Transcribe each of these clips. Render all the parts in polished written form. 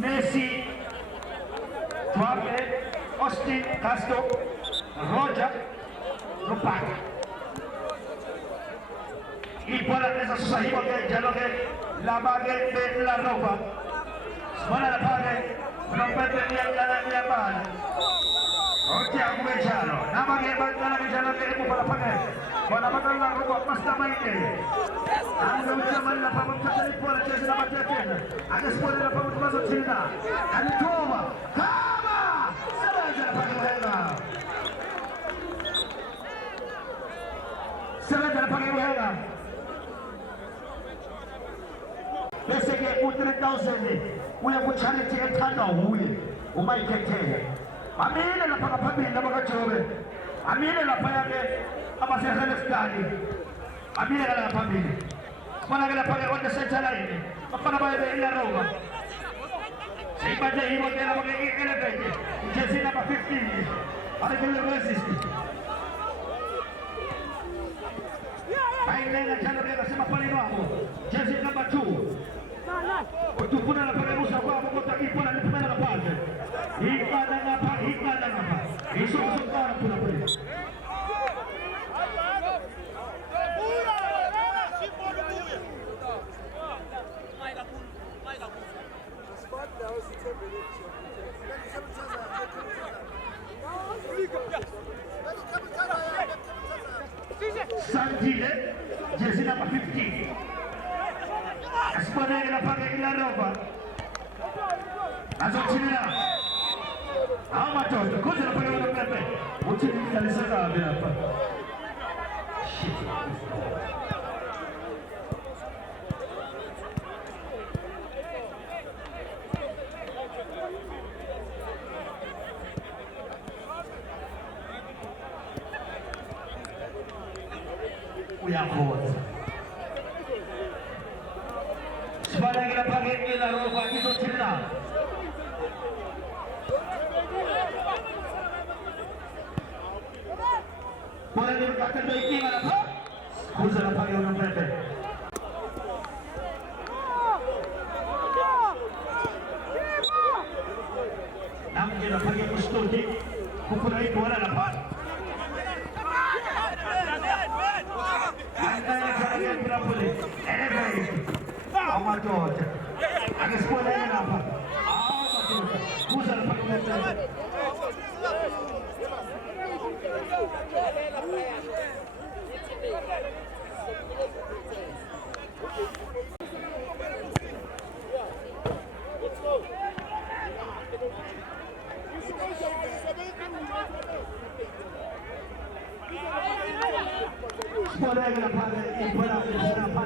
Messi, Tuambe, Austin, Castro, Roger, Lupake. Igual a esa sociedad que ya lo que la bague de la ropa. Suena la pague, no puede ni la mano. Oye, a Gumechano, nada más que la Gumechano que para pagar. Para pagar la ropa, basta más que. Ando llamando para montar por la chesa la batalla. Antes por la para montar la china. Alitoma, Kama, se va a pagar. Se va a pagar. Bese ke u3000 uya ku charity ethanda uye uma ikhethele amile lapha phambili labakaJobe amile lapha yake abasehele stadi amile lapha phambili bona ke lapha on the center line bafana baye ila roba seyibade hibo ke lapha ke elevate jersey number 15 ale resist baile jalo ke sema pale wako jersey number 2 Utupuna na pale Musa kwa mkota ipona ni pumena na pale. Hikada na pa. Iso kusukara puna pale. Santile, jersey number 15. Espone la paga ila roba. Azochina. Ama toto, kuja na paga ila pepe. Uchini kalisaka hapa. Uyakoza. Sebagai kita pakai ila roba itu cina. Boleh dikatakan baiki mana pak? Khusus pakai orang pepe. Namun kita pakai kustodi, kukurai bola lepas. Anda yang saya berapa boleh? Amateur. Agak sekolah yang apa? Amateur. Musa lepas kita. Sekolah yang apa? Ibadah yang apa?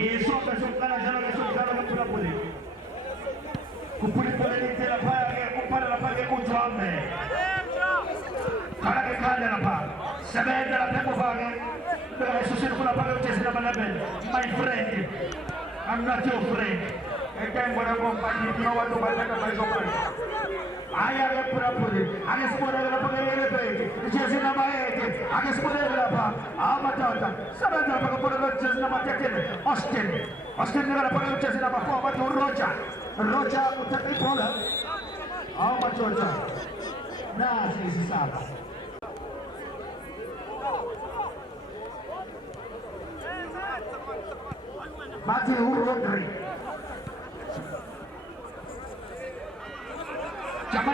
Isso é o cara já não é o cara muito na polícia. O polícia la paga, compara la paga con Giovanni. Cara che cade la paga. Se vede la tempo paga, adesso se non la paga c'è se la bella bella. My friend, I'm not your friend. E tengo una compagnia di nuovo balla che fai sopra. Aya ke pura puri, ane semua dah pakai ele pergi. Jersey nama itu, ane semua dah apa? Apa tahu? Sebab dah pakai pura jersey nama Jacket, Austin dah pakai jersey nama apa tu Roger utak bola. Apa tahu? nasi sisaba Mati Rodri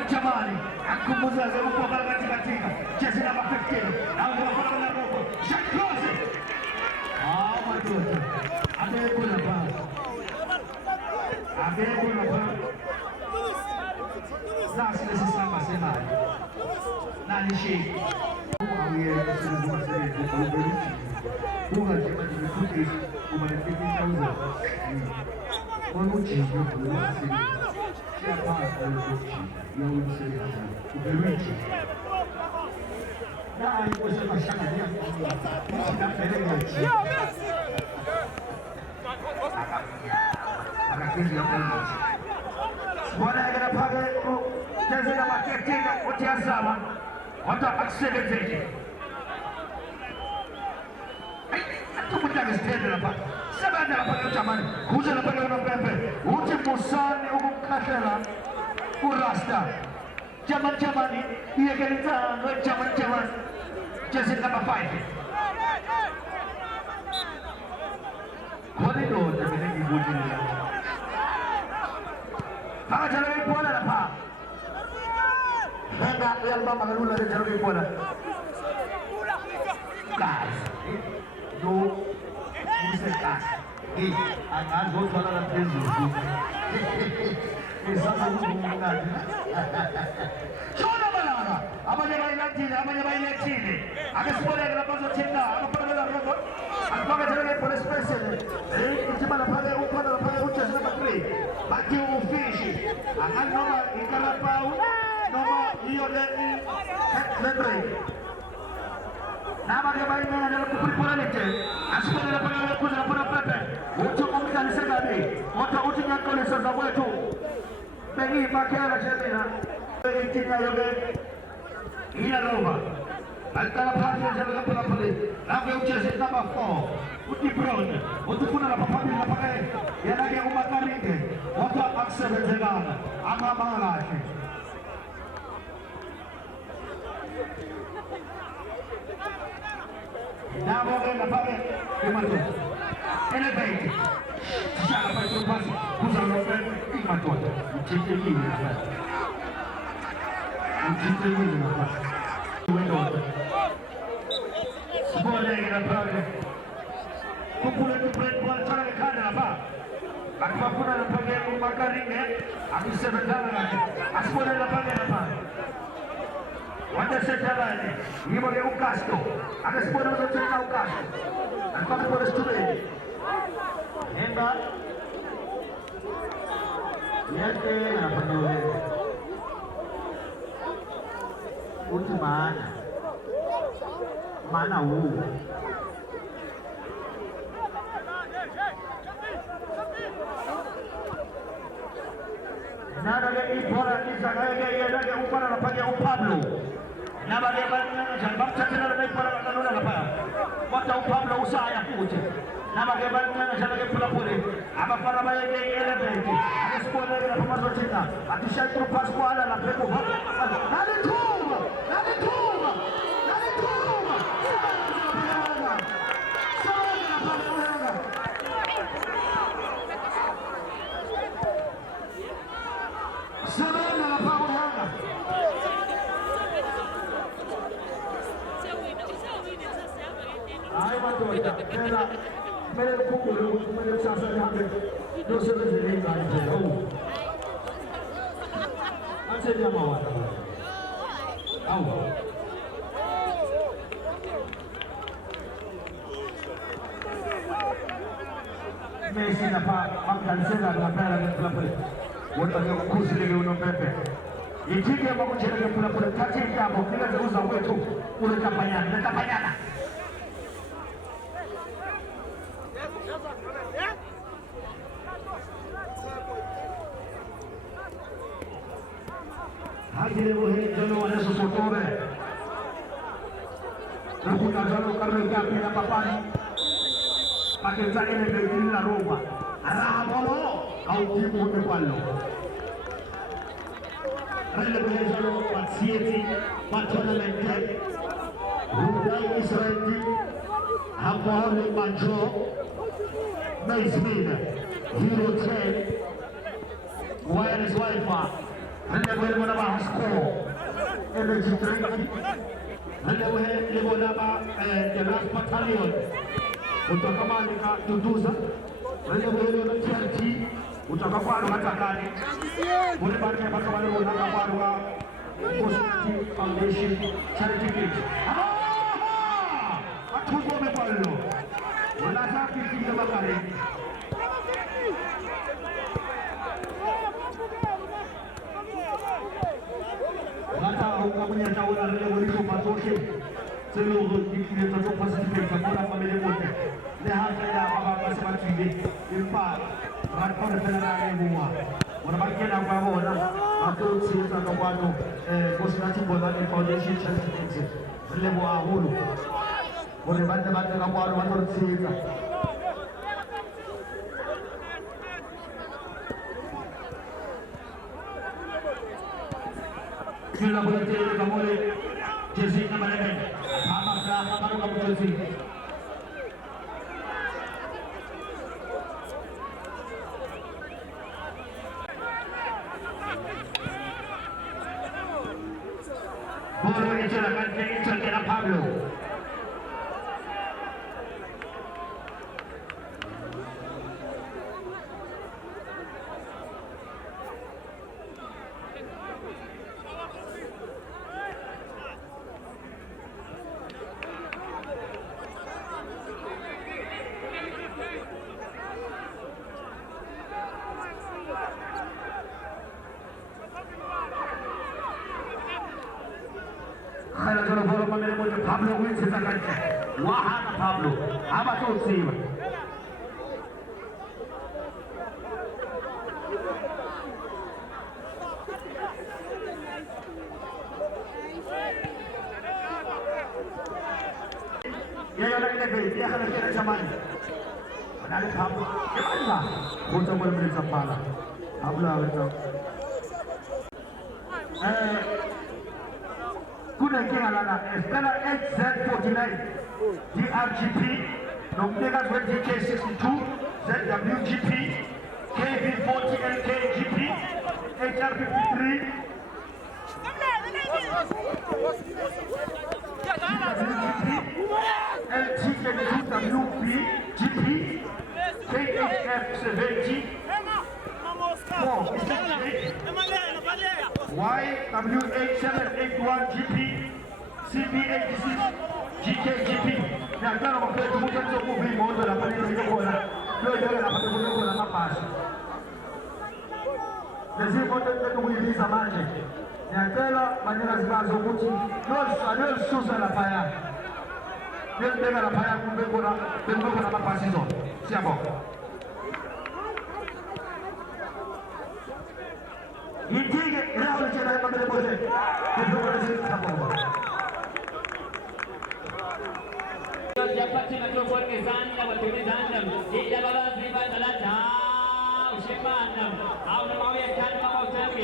Jamani aku muzaza upo katika jezi namba 15 au kwa na robo Jack Rose matoto amekula pasi nasi sisaba semani nani shi awiye sisi Bunga cuma diikuti umarafiki kauza wanuchi yokuwasi siapa wanuchi ya unisirika uberuchi na aliposema shaka dia sinapeleka chi akakimbia kwa Bwana anapanga tazama maketini utiazama wata accelerate Tukutane stende hapa. Sabanda hapa jamani. Kuja na pale una pepe. Uti musani ukukashela. Urasta. Jamani. Iye kelita jamani. Jezi namba 5. Korido jamani ngujini. Hapa jarabi pona hapa. Henga ya mama nalula jarabi pona. Guys. Do musikas. Akan bos wala penzo. Sasa mungana. Chona balana. Amanya baina chini. Akasipora grabazo chinda. Akapora la robo. Akapanga jana por special. Ichima la pale upana la pale ucha zina 3. Baki ufishi. Akan noma ikarapau. Noma hiyo le. Nama dia baik dengan dalam kumpulan itu. Asal dia pernah lakukan apa pepe. Untuk komunikasi sekali. Untuk ujian kolej sesuatu itu. Bagi pakai alat cerita. Bagi kita juga. Ini adalah. Antara pasien jalan pelapor. Lagi ujian nama 4. Uji brown. Untuk pun ada apa yang pakai. Yang lagi umat kami ini. Untuk akses jalan. Agama lagi. Now we're going to put it in a bait. Shut up, I don't pass. Who's on the bed? Eat my daughter. You take the meal. You take the meal. Small leg in a brother. Who put it to break one time? Aku pun ada pakai makaring ya. Aku sebentar lagi. Aku ada pakai apa? Wanda sejalan ini. Ini bagi ukas tu. Ada sepuluh orang cerita ukas. Aku akan boleh studi. Hebat. Lihat ke apa dulu. Untuk mana? Mana u? Nada de impora ni sagaya ya ada yang upara la pakai Pablo. Na bagaimana jangan cakap lagi para kanuna la pa. Mata Pablo usaha ya kuja. Na bagaimana jangan pula-pula. Apa para bayar ke elevate. Ada sekolah la pemazo cita. Atisha trupas kuala la pepo. Nada tuma. Nada tuma. Nada tuma. Sabana la pauhanga. Ai matoita, pela mere kukulu, mere sasa yake. Dosa zile ngani zao. Ante jamaa wana. Au. Messi na pa makanzela na pera na pela. Wote kusile leo pepe. Ikike mambo chele pula kati jambo kila zauza wetu ule tapanyana. Hajile wohe jono wana sosotore. Nakuta jono karne kapi na papani. Pakistan ini begini la roba. Arah bolo kau tipu de palo. Relevelo pazienti, patronamente, Rudai Israeli, Hamor Manjo, Maismin, Hero 10, Wireless Wi-Fi, Relevelo Navajo, Energy Drinking, Relevelo Nava, the last battalion, Utakamalika Tudusa, Relevelo TRT, Utakapalu Hatakani, Mulibaki Bakabalu Nakabarua, Positive Foundation, Charity Kids. Atuko Mepalo, Ulazaki Bakari. Kata kamu punya tahun ada beribu patoke, seluruh dikira satu positif kepada pemilik motor. Lihat saya apa semacam ini, impak, rakor penerangan semua. Orang bagian apa orang, atau siapa kawan Positive Foundation Charity Kids, lebu ahulu. Orang bantu kawan atau siapa. Sila boleh jadi kamu boleh jersey nama lagi. Apa baru kamu jersey? Boleh diceritakan ke Pablo. Kalau jodoh bola pemilik motor Pablo win sesakan. Wahana Pablo, apa tu sih? Ya orang ini beri, dia akan kira zaman. Ada Pablo, mana? Bocah berberi kepala. Pablo betul. Kuna kingalana Stella XZ49 DRGP Nomega 20K62 ZWGP KB40 LKGP HR53 LT22WP GP KHF70 YW8781 GP CB86 GKGP. Nah, kalau waktu itu bukan cukup beli motor, apa ni beli bola? Dua dapat beli bola lepas. Jadi motor itu beli di zaman ni. Nah, kalau banyak sebab zokuci, ada susah lah payah. Dia dengar lah payah beli bola lepas itu. Siapa? Ini Rahul Chandra yang mengambil bola. Itu boleh siapa? Dapat mikrofon ke sana, waktu di sana. Tidak bawa riba dalam jauh sepanjang. Awak mau yang kan mau cakap.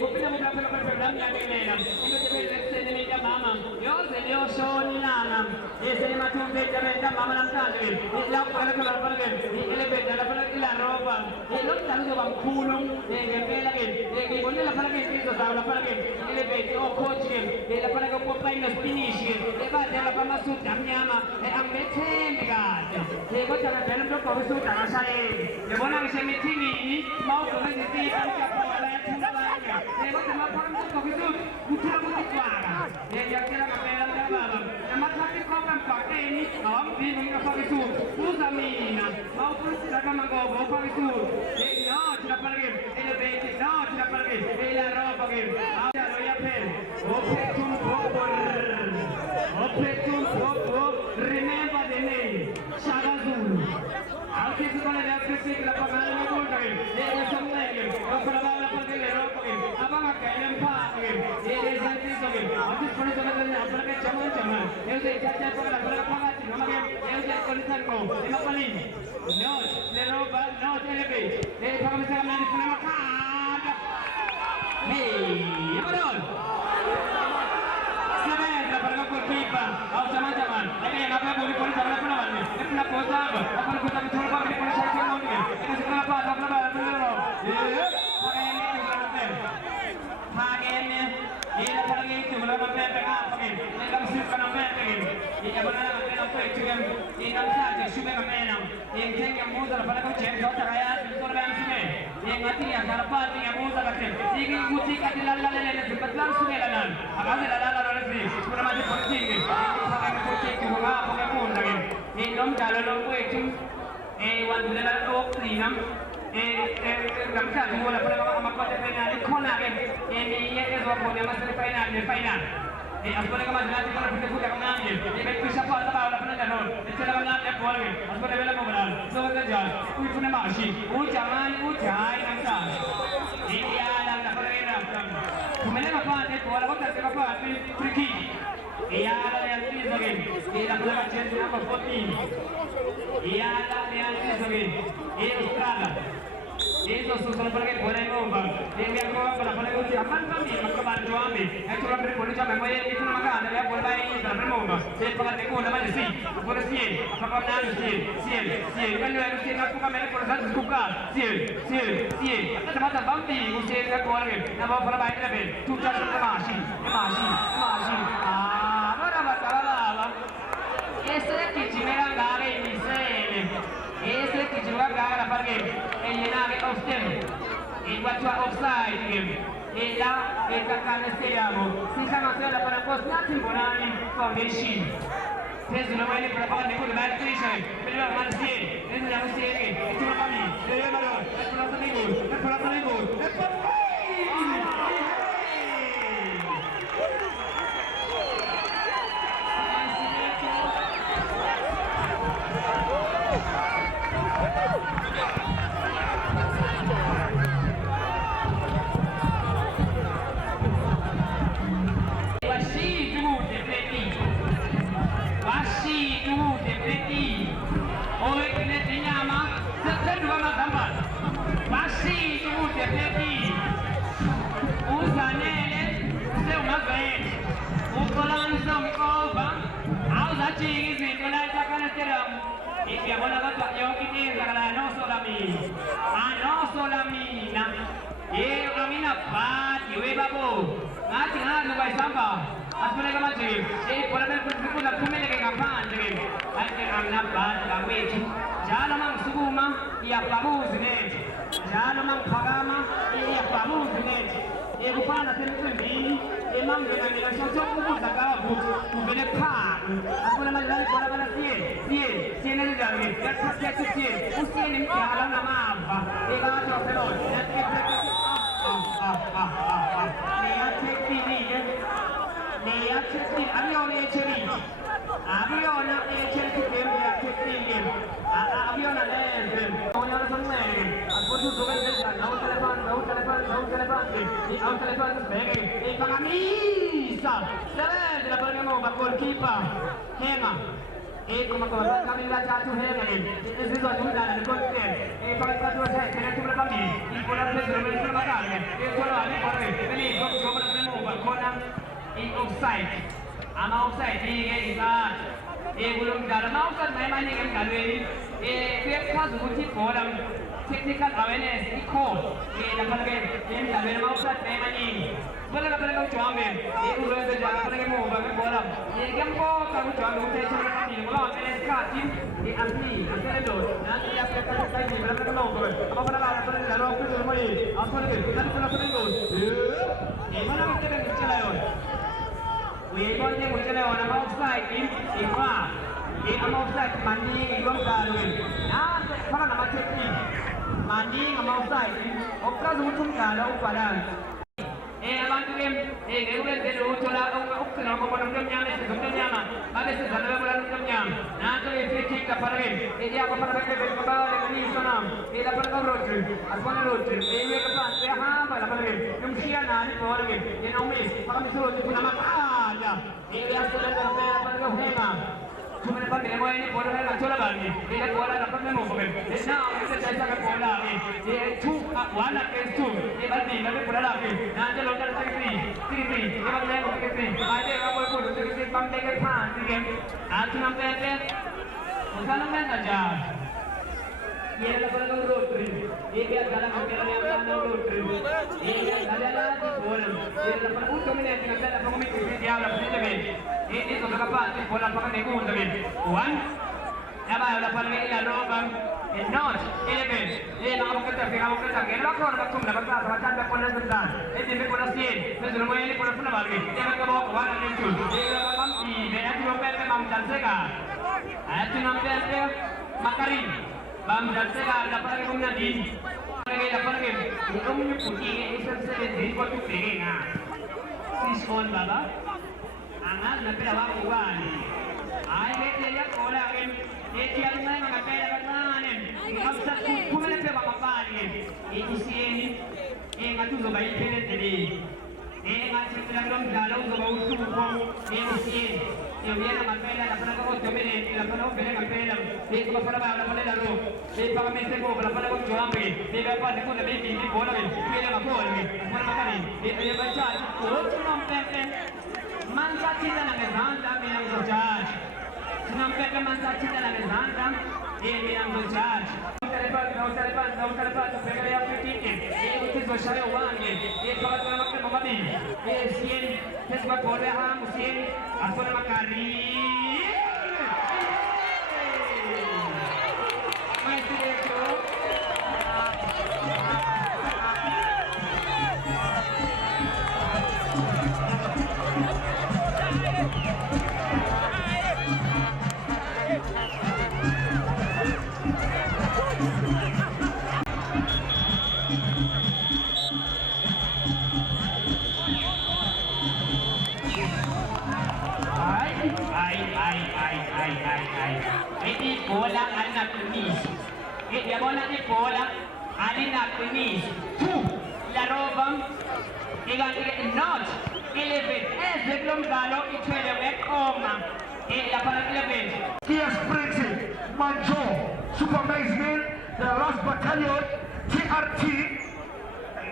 Kopi nak buka program yang ini. Ini jadi seni media mama. Yo sonanam. Seni macam media mama nam kali. Ini kalau pergi. Ini beda dalam ilah roba. Ini lalu jawab kulung. Ini lagi. Ini boleh lagi itu sahaja lagi. Ini beda. Oh coach. Ini lagi kau pemain finish. Ini baca lepas masuk jamnya mah. Ang meeting kan. Dia kau jangan dalam tu kau sudah jangan saya. Dia boleh bisa meeting ini mau kau mesti kan siapa orang yang tumpahnya. Dia kau jangan orang tu kau itu bukan bukan. Dia yang kira kapal dalam. Yang macam ni kau kan pakai ini. Awam di mana kau itu. Pusat mina. Mau pun tidak mangkau kau itu. No tidak pergi. Ini beda. No tidak pergi. Ini roh pergi. Awak roya pen. Oke tumpah. Oke tumpah. Remember the name, Shaka Zulu. I'll keep it on the left side, the Pagana Golden. There is some like him, a Pagana Pagana Rocket, Abaka and Park. There is a piece of him. I'll just put it on the African Chaman. There's a Chacha Pagana, there's a Politanco, in a police. No, the Roba, no elevate. They come to a man from a card. Hey, Gosaba, akan kita mencoba di proses yang mau ini. Ini seberapa dulu. Ini ila palagi itu berapa pepe kapin. Ini kamu suka nama pepe ini. Ini benar benar pepe itu yang ini kamu saja suka menang. Ini yang muda pada kau cek jauh teraya itu orang suka. Ini mati yang harapan yang muda lagi. Ini musik ada lalu sempat langsung lalan. Akan lalan lagi. Sudah mati kunci. Ini pakai kunci juga pakai pun lagi. Ini nom jalan nom itu. Wan bulan ok linam. Gamsa semua pada orang kota final di kona kan. Ini ya dua puluh lima final di final. Asal mereka masih nanti kalau kita sudah menang ni. Ini bisa apa tak apa pernah jalan. Ini cara menang dia boleh kan. Asal mereka bela mobilan. So kita jalan. Punya masih. Jangan ujai gamsa. Ini yang nak pergi nak. Kemudian apa ni? Bola kita siapa apa? Free kick. Ia ada yang sini lagi. Ia nak berlaku chance apa 14. Ia ada yang sini lagi. Ia Australia. Itu susun pergi bola yang nombor. Dia kau berapa lagi uji aman kami makaban juami. Itu orang beri bola jam memang itu nama kan ada bola ini dalam nombor. Saya pengen ikut nama ni si. Bola si. Apa kau nak si? Kan dia si nak buka mereka bola satu buka. Si. Ada macam bambi uji nak bola ni. Nama bola baik lagi. Tujuh masih. Berapa? Este que merah gare ini sini. Este que juga gare pergi. Ini nak offside. Ini buat offside game. Ila kakak nestiamu. Sisa masih ada pada pos nanti bonani foundation. Saya sudah main berapa kali ikut main station. Bila masih ini yang mesti ini. Itu kami. Dia baru. Pulang seminggu. Rupanya sendiri memang dengan sosok umur tak kalah berbeda kah? Aku nama dari bola sie ni jadi dia sie usia ni mungkin nama apa? Dia kata kalau dia cek avion ni ceri avion ada orang sana aku tu suka jalan daun telepon sebagai pengamisa jalan di lapangan mau bakul kipa hema kami baca tu hema ni ini sudah di konten kalau saya kena tu berapa ni bola besar besar macam ni bola ni boleh ini kau mau bakul offside ama offside ni kan belum dalam offside memang ni kan kali dia kan suci bola technical awareness iko dapat game dalam offside memang ni bola dapat kau cuamen udah jalan dapat kau bagai bola game kau cuamen udah cuma ni bola awareness katin asli itu nanti apa kata ini berapa kalau apa pada dapat dalam offside semua ni apa lagi kita kalau mana kita nak jalan Wibon yang macam mana orang offside ini, ikhlas. Ini offside mandi ikhlas kali. Nah, kalau nama cekni mandi offside, offside ujung kalau padang. Abang tu kemudian dia ucaplah ukir nama orang nyamai, nyamai. Ada sesuatu orang nyamai. Nah, tu free kick dapat dia apa pada bagai kembali ni senam. Dia dapat kau rotor, asal rotor. Dia dapat dia apa dapat kemudian nani bola dia nomis. Kalau misalnya tu nama aja. Dia sudah dapat kau hema. Cuma dapat dia mau ini bola nak coba lagi. Dia bola dapat memo komen. Dia kita cakap bola ni. Dia tu warna kesu. Dia balik bola lagi. Nanti lokal sekali. Dia balik lokal sekali. Ada orang boleh pun sekali bang dekat pan. Dia tu nampak Magkano man na dyan? Yan na pala ng road trip. Iyan ka lang ang pinanayang ng road trip. Iyan ka lang ang bola. Iyan na pala kung na yung pinagdala pa kami kung hindi ako na sabihin. Iyan ito kakapatin. Bola pa kami kung sabihin. 1. Wala pa rin ilaro bang not 11. Mga magkata, pinamagkata. Kaya naman ko na magkong na magkata. Magkata ko na sundan. Hindi ko na sin. Nasa mo yan ko na punabagi. Iyan ang kabawa ko. Wala rin yun. Iyan ang kamampi. Kaya ito yung perte mamdanse ka. At ito yung perte makarin. Mamdanse ka. Dapat kong nadin. Dapat lagi. Ito mo yung puti. Isang sa din. Kung ito pingin ha. Sis on baba. Angat na pinawang uwan. Ay, may tiyak ko lang. Tiyak na yung mga pera ka naman. Ikapsat kung kumalang pa makapanin. Iisiin. Nga ito sa bayi pilit na din. Nga siya talagang dalaw sa bawang subong. Iisiin. Yung yan ang pera. Napanag ako 2 minutes. Napanag ako pera ng pera. Di ko pa pala ba? Napanag laro. Di pa kami sa ko. Napanag ako juhampi. Di ba pa? Naku na baby. Di ko lang. Di lang ako. Di ko na makanin. Di ko yung bansya. Kuro ng perte. Mansa cita ng ezanda bilang sojaj. Sinampet ka mansa cita ng ezanda bilang sojaj. Daw telepan. Pwede yung pitikin. Ito sa siya yung wangin. Ito ka na magkakabati. Siyan. Kasi ba po na ha? Siyan. Ako na makari. May silecho. Ini bola anak tenis. Dia bola ni bola anak tenis. Larobam. Ikan not. 11. Sebelum galo itu lewat oma. Lapan 11. Kia Springs, Manjo, Supermazemen, the last battalion, TRT,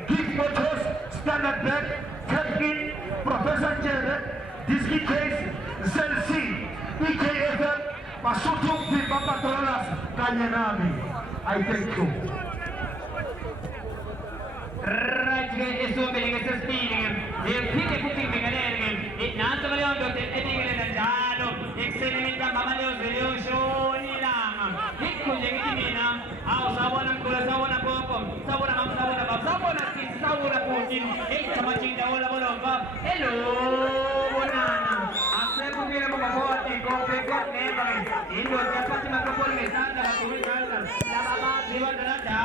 Geek Motors, Standard Bank, Technic, Professor Jared, Disney Case, Zelsi, EKFM, Masutok di Papatrolas, kanya namin. I thank you. Right, guys, so many guys speaking. They pick putting the again. It not the value of the ending in the Jalo, excelling the Mamalo, the show, Nilam. Hit Kujanina, our Sawana Kula Sawana Pokom, Sawana Putin, eight Samaching the Ola. Hello, Bonana. After we have a body, go pick up neighboring. Indo Japati Macapoli, Santa, Yamama, Divana.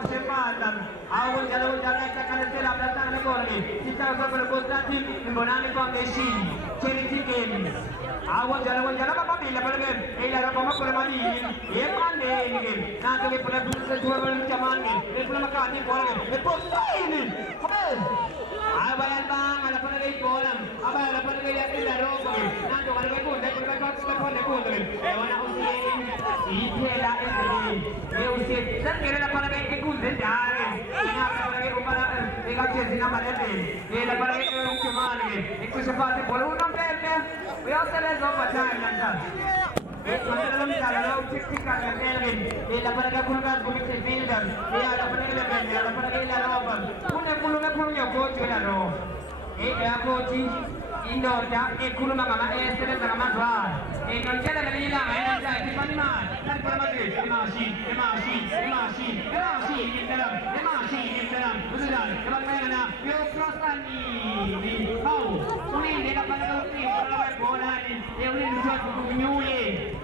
Sepatan, awal jalan kita akan selap datang negara ini. Kita akan berkonsentrasi membangun foundasi, charity game. Awal jalan apa bila pergi? Ilara apa permadi? Yang mana ini? Nanti kita pernah dua bulan zaman ini. Kita pernah makan ini boleh. Itu ini. Abayan bang, ada pergi bolam. Abayan ada pergi lihat di dalam. Nanti kalau kita pun, kita pun. Ewan aku sih. Ini lah ini. Usia. Dan kira pergi ikut sendiri. Ini pergi umara. Ika jadi nama ini. Ini pergi ikut cuman ini. Ikut seperti bola enam pete. Biar saya jawab macam mana. Dalam cara cipta kerja ini. Ini pergi kurang bumi fielder. Ini ada pergi lebih. Ada pergi lawan. Punya coach laro. Ika coach indoor ya. Ikut nama estere nama dua. Ika kita lagi lah. Ini saya di mana? Tadi permadi. Emasi. Dalam. Sudah. Kalau mana? Yo crosskan ini. Kau. Ini dia dapat ni. Kalau bola ni. Dia boleh jual buku nyui.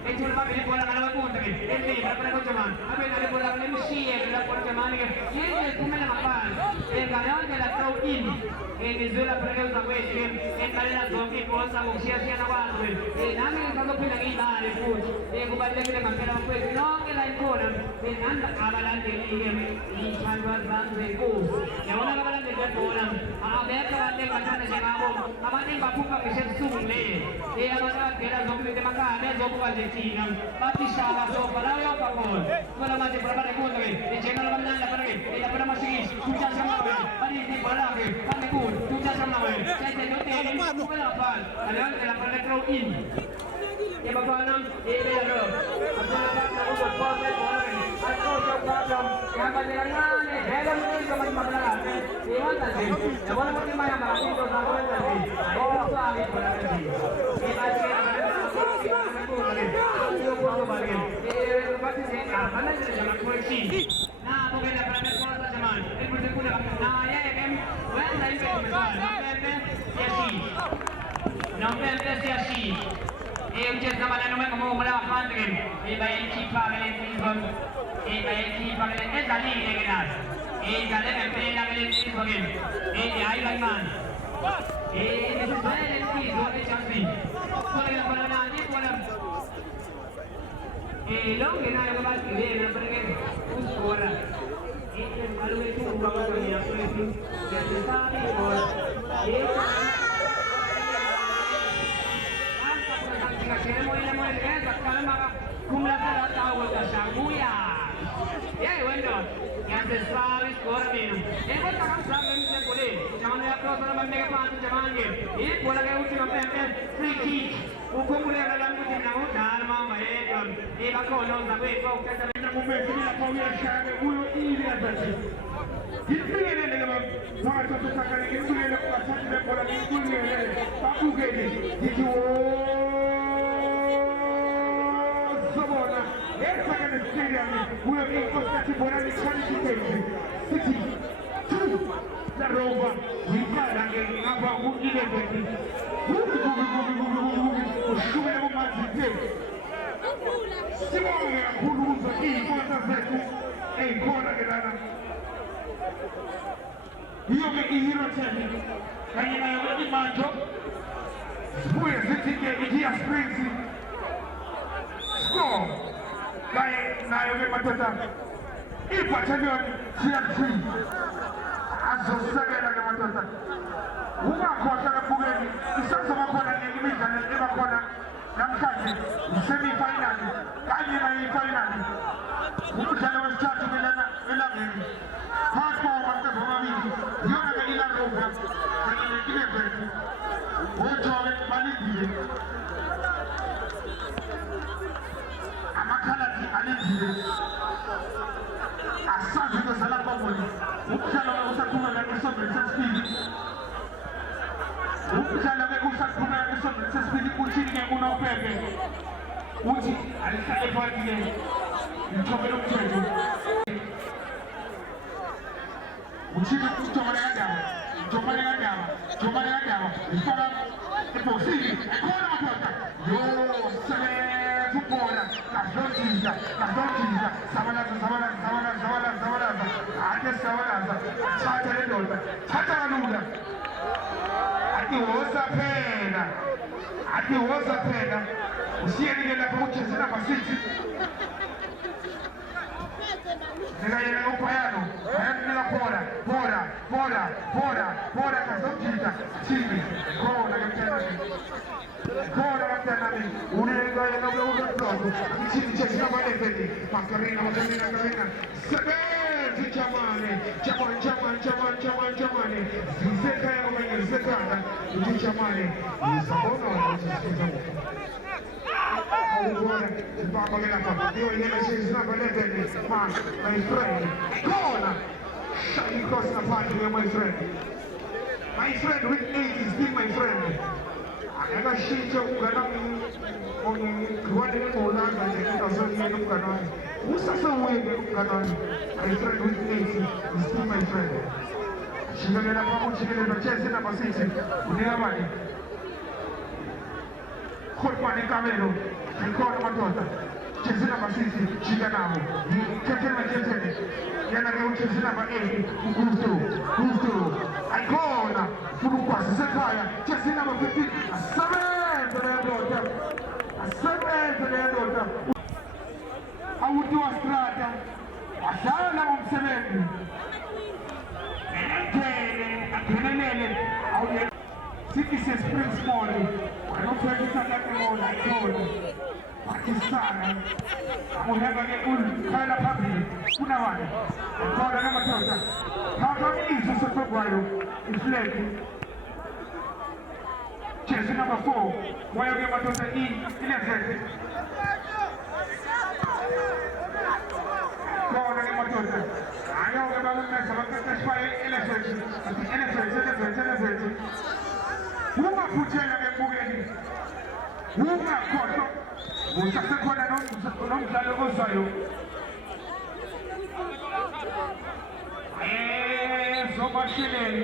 Itu lepas beli bola kalau pun tapi. Ini berapa kau cuman. Habis ada bola ni mesti ada bola cuman ni. Ini cuma apa? Kalau dia tahu ini. Venezuela pergi usang wajib. Kalau zombie bola sama usia nawar. Nami kalau pinang ina ni pun. Dia kubalik kita makan apa? No, kita ikut. Dengan kawalan ini canduan bangsa kus. Yang mana kawalan dekat orang. Ada kawalan dekat mana sekarang. Kawalan ini bapu kami sungguh. Dia mana kita zombie kita makan. Dia zombie wajib Cina. Tapi siapa so kalau yang pakon. Kalau masih berapa ikut lagi. Di channel mana nak pergi. Kita pernah masih sudah sama. Hari ini bola lagi. Kami ikut. Sudah sama. Saya tengok ini bukan apa. Kalian kita pernah throw in. ibafana ibelo abaphatha ukuphosa ibona ayikho problem ihamba kancane vele umuntu abayimakalane iwanda nje yabona ukuthi imali amazinto zakho wenza nje ayisafaki ibona nje ibathi bathi nje abananje amacorrection nabo ke lapha bekhona jamani ukuthi kule naye ke wenza November siyashiya umthetho abalana ngomola phandle ibayikhipha ke lensizwa ibayikhipha ke edlalile ke nazo idlale ngempela ke lensizwa ke hayi kancane isizwele lensizwa eJackson kule ngibona ngibona lonke nayo kubagibeli lapha uskora ingalo wethu ubaba ngiyafuna yasesabi ngoba queremos ir a morir kalma kumlata tawo tashabuya yey wendo yase sabi skormino ego takam sabe pole jamane apno sana banne ke paanch jamange ye bola ke uti pempe free kick ukumule ngalam kuti nawo dharma maedon e bakono zabe ko kata momento bila kawia shane huyo ili atati Gitile ngama sama to sakale gitile kwa sanje bola gitile bakugedi gitwo Sabona second stadium we are in Costa Borani City 2 the rover we got again ngapa ukile beti ushume na mazite Simone kuruza hii kwanza zetu kona gedana hiyo mikihiro tena kwenye nayo macho Spuya zitike itia springs score kaya nayo matata ipa champion CFC aso sagala ke matata uma kwa kana bugeni isasa makona ngimika na makona namkhathi semi final kanye na final umdlalo wesithathu elangeni hapo matata mabili yona ke ila roba kanye kilebe ujobe balidile amakhalati alidile asazi kusala kwamoni umdlalo usakhuma ngesonto sesibili umdlalo usakhuma ngesonto sesibili kuthini unopepe uthi alisale phakathi ngithobela umthetho uthini kuthobela kanjani ifaka ebhokisini khona madoda yo sebenza ubhola kahlonjisa sabalaza ake sabalaza thatha le ndoda thatha kalula ati woza phela usiyelile lapha kuJesu namba 6 Nigayela upayano nila bora kazojita chini kona kaptanani unegayela ulototo chini chini kama lefeni makarina sebenzi jamani zizeka ya kwenye zizekana uji jamani sabona wanasikiza Augora, Papa Gelapa, io ieri si snappa le tende, ma my friend, Kona, Shani Costa Patria, my friend with age is still my friend. Aka shicho ukanami, kuwani Olanda, nikasoni ukanani, usasa uwege ukanani, my friend with age is still my friend. Shigele na chesi na pasisi, uniyamani. Korpani Camelo, ricordo Madonna, Cesina Basisi, Ciganamo, Cesena, Yana Cesina Bae, Gusto, Icona, Furupa, Sakaya, Cesina Bapi, a seven to their daughter, I would do a strata, a sala of 7. City says Prince Morning. I don't try to tell that alone, I told Pakistan. I will have a Kaila Papi, Punawan, and call another daughter. How come it is a Sotoguayo? It's late. jersey number 4 wayoke madoda i-11 khona ke madoda ayo-ke bakumeza baqeqeshwayo i-11 ungaphuthela ke mbukeli ungakhohlwa usasekhona nomdlalo ozayo sobasheleli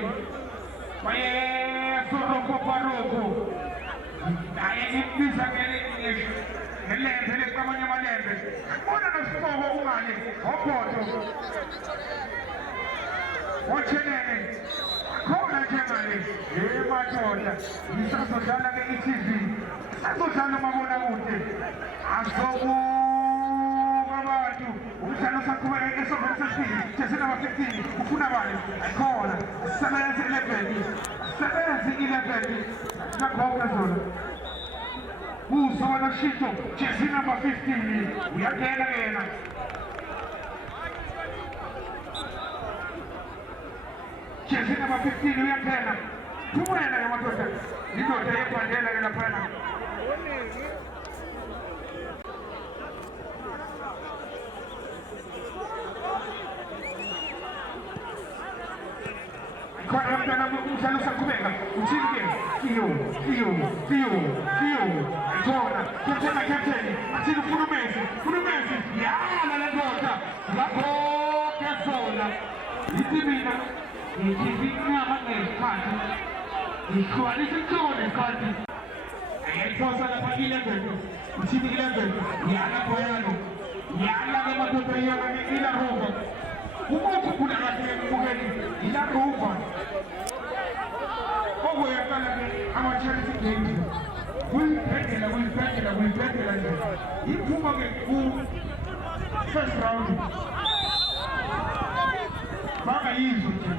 bayesorokopharoko naye imbiza ngelembe leqamanye amalembe akubona nosikobo ungale obhodo otshelele akhona njengale madoda isazodlala ke i-TV isazodlala umabonakude asobuka abantu umdlalo usaqhubeka esoveni sesibili jersey number 15 ufuna bani akhona sebenze 11 nakhona zona uzona shito jersey number 15 uyangena yena jersey number 15 uyangena phumela ke madoda indoda yebhandela ke laphana khona mntana umdlalo usaqhubeka uthini ke Theo ayithona captain athini ufuna uMessi yala le ndoda lapho ke zona ithi mina ngithi inyama ngesikhathi ngihlukanisa inkolo nesikhathi ayiphosa lapha 11 uthini 11 yala boyano yala ke madoda yala ke ila roba ukuthi kuna kahle ukubukeli ila roba okweyakala ke ama-charity games kuyibhedela nje iphuma ke ku-first round bangayizwa nje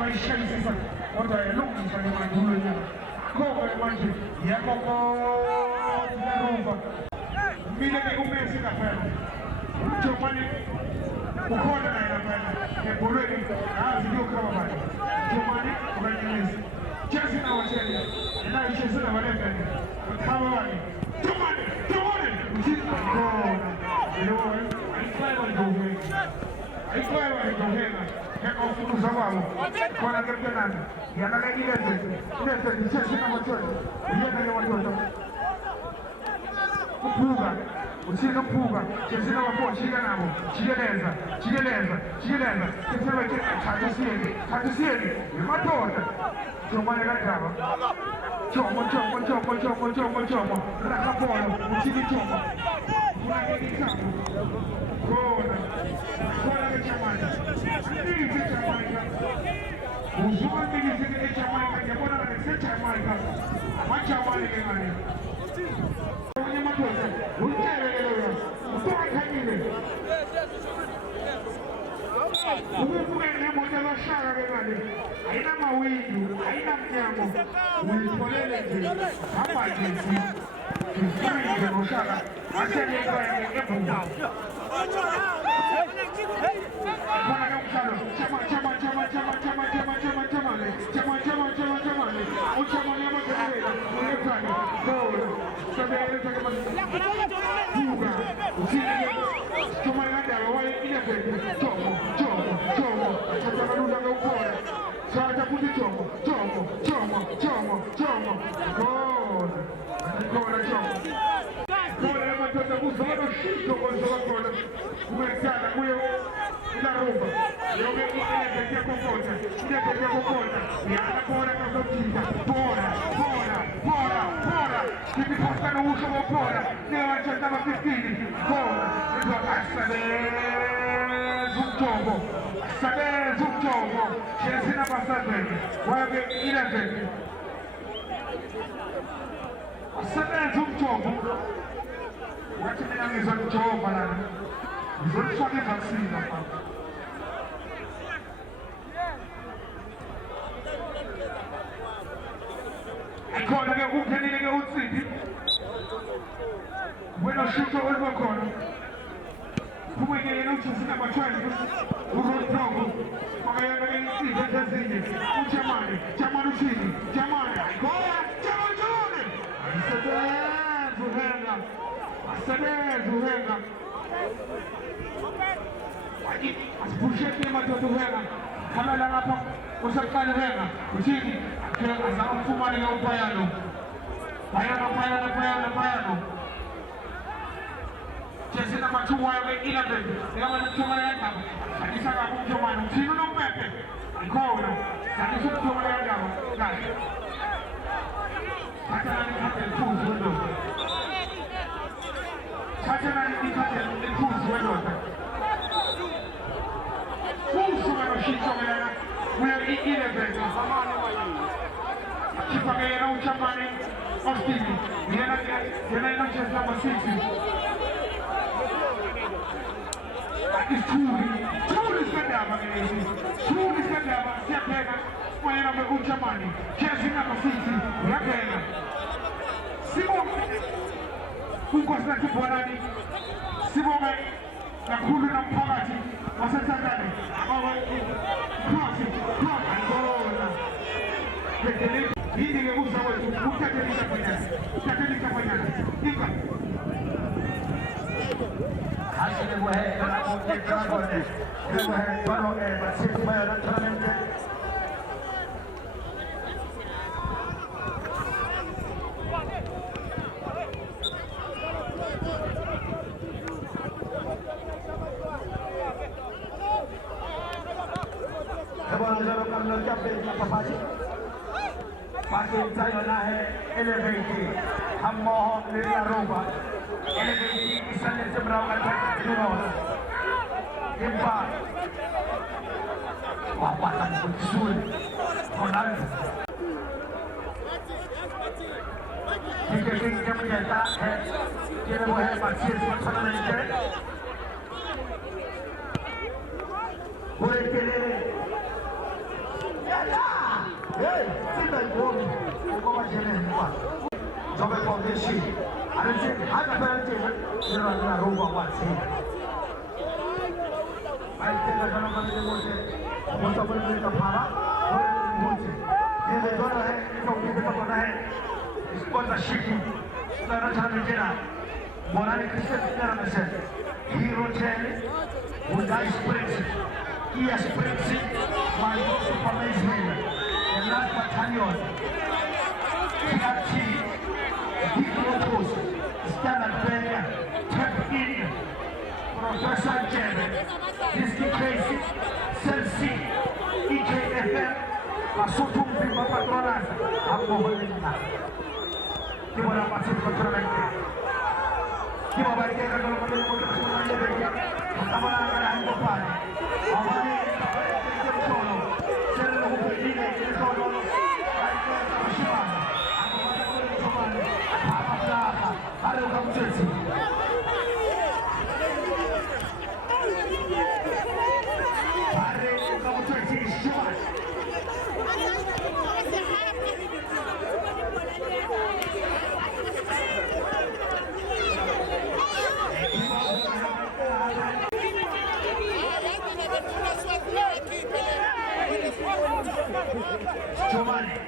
bayishayisisa kodwa yalungisa ke mandulweni akho-ke manje yakokotilarumba mile ke uMessi laphana umjomane ukhona naye laphana ebholweni azi kuyokhaba bani umjomane okanye Messi jersey number 10 nayo jersey number 11 ukhaba bani umjomane uthini khona ayifaywa ndohena ngekofumuza kwabo khona ke mntanami yalala 11 jersey number 12 uyena ke madoda uphuka uthini uphuka jersey number 4 jika nabo jikeleza kethebe thathisiyeni yemadoda jomane kadaba jomo rakapolo uthini jomo ufuna ke ithambo khona ke Jamaica ithi Jamaica uzuka ngithi ke Jamaica ngiyabona ke Jamaica amajamane ke manje onye madoda utelelelo usakhanyile ukubukela nemoto abashaka ke manje ayina mawindi ayina mnyango uyitholele nje hamba nje nje ngoshaka aseleka ebuka khona ke umhlalo chama uchamane amadoda ulekhana gola sabele ke buka uthini chama kadaba waye 11 jomo athatha ke ukhona satha futhi jomo khona khona madoda kuzona shito konzona kumekhala kuyo ilarumba yoke ile kokota yana bora kazotinda bora kipiposta no uso bora neva chantava 15 bora ndo sabes umtombo jersey number 7 wabe 11 sabes umtombo wathi mina ngizokujova lana ngizofaka ivaccine lapha khona ke ukuphelile ke uNsiphi wena shutho olibakhona kumekele uJesu number 12 uRodrogo makayena ke insipho ezinye uJamani uthini Jamani Zuhenga. Asipushe kima Zuhenga. Kama la hapa usakani Zuhenga. Uchini azao mfuma ni upayano. Payano. Chesi na machungwa ya ila bebe. Kama mchungwa ya kama. Kanisa ka mchungwa na mchino na mpepe. Alikoona. Kanisa mchungwa ya kama. Gani. Hata nani hata mchuzi wendo. Hata nani hata mchuzi wendo. Fuso wanashika wala. Wewe ile bebe. Kipagaya na uchamani. Ostini. Yana inacheza masisi. Churi skandava ngelezi. Churi skandava siapena. Mwana na uchamani. Chezi na masisi. Yapena. Simo. Kuko sina kibwanani. Simo na kulu na mpagati. Wasatangani. Kwasi. Angona. Ketele. Hii ni nguzo wetu. Utakelika fanyana. Ika. Así que mujer, dragones, mujer, bueno, Marcelo vaya naturalmente. Bueno, yo lo cambio ya de papá. Pakai saya nak elevated, hammo lila roba, elevated misalnya seberapa juros, empa, wapatan betul, konan. Jika kita menyata, kita boleh masih sama saja. Boleh kelele. Hey, tidak boleh. Kau macam ni apa? Coba kau desi. Ada je, ada berarti. Jangan rumah wasi. Baik kita kalau kami boleh, kita boleh kita para, boleh. Ini betul है, kau kita pernah है. Sponsorship. Sekarang cara macam Morani Christian sekarang macam Hero Chain, Hyundai Sprint, Kia Sprint, Mayo Superman. Last battalion, PRT, Hero Post, Standard Bearer, Tech In, Professor Jebe, Disney Crazy, Celsi, EKFM, Masutung Bima Patronas, Ambo Holina. Kita dapat masuk patronan kita. Kita balik ke kalau kita patronan kita. Kita akan ambil pan. Awalnya kita solo. Ada kamu sendiri. Ada kamu sendiri siapa? Giovanni.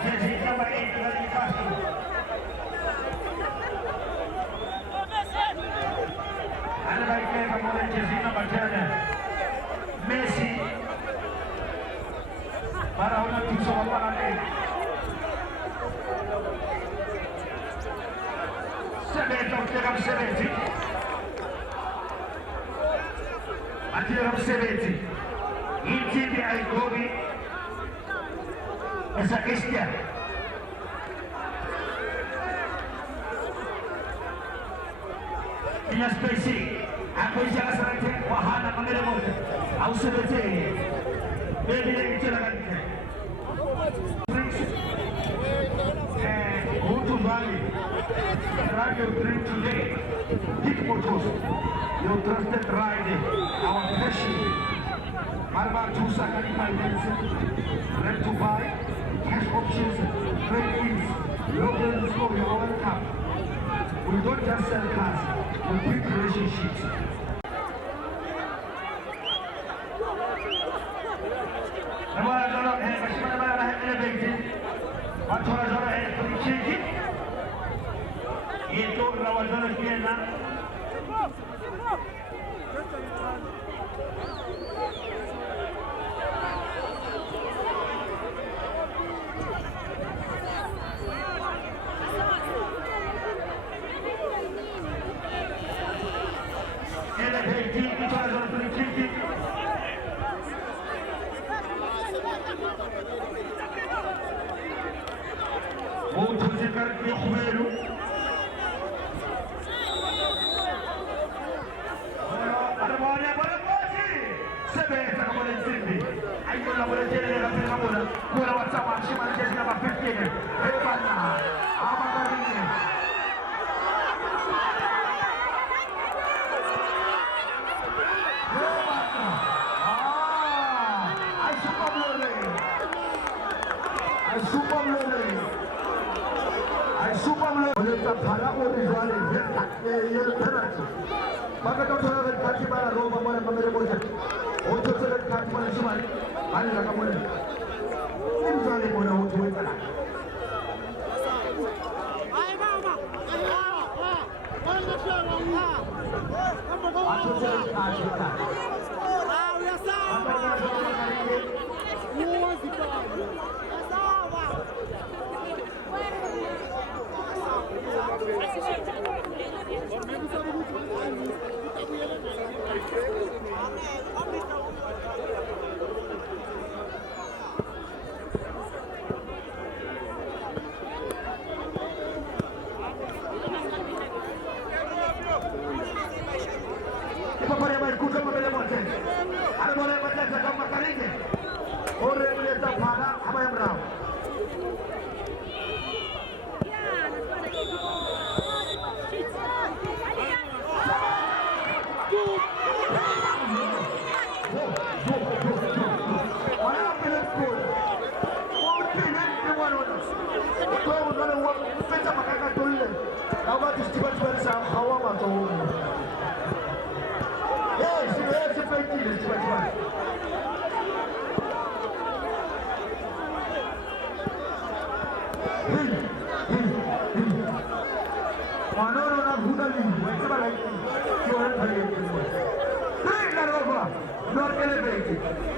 Jadi nama ini dari Castro. Ada baiknya kemudian jadi nama berjalan. Messi. Para orang tu semua orang ini. Sebentar kita bersebeti. Akhirnya bersebeti. Inti di Aigobi esa Cristian punya spesi aku jangan serang wahana kamera motor aku sebete baby lagi silakan Hutu Bali Radio Drink Today Kick Motors your trusted ride our passion Marbar Chusa Kalifai rent to buy, cash options, trade-ins, local store, you're welcome. We don't just sell cars, we build relationships. Bagaimana kalau masih mana elevated? watu wanazora mshiki itu na wazora tena ele veio itu wanazora mshiki وتذكر يخبروا أربعة بلقاسي سبعة كمان الزبي أيوة ولا جيل ولا في كمولا ولا واتساب شمال جزنا ما فيكين هي بنا أما كاريني Oleh para orang yang terhadap, maka kau orang kaki para roba mana kamera boleh, untuk orang kaki mana cuma, mana nak kamu ni? Ini jadi mana untuk itu lah. Aku jadi kaki kan. Apa boleh main kuda boleh main? Ada boleh main jaga makanan ni? Orang boleh tak pada apa yang beram?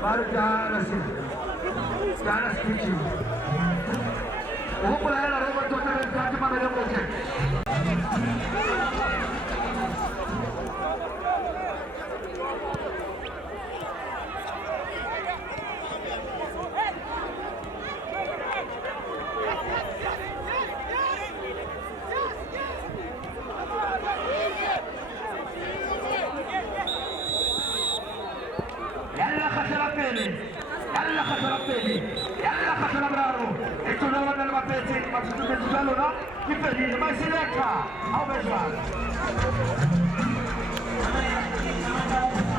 Baru jalan sih, jalan sedikit. Oh, pelayan orang bertutur dan kaki mana yang boleh? Yalla khasara peli, yalla khasara bravo. Itu lawan dalam peti, maksudnya itu lalu nak, kita di masih leka, apa jual?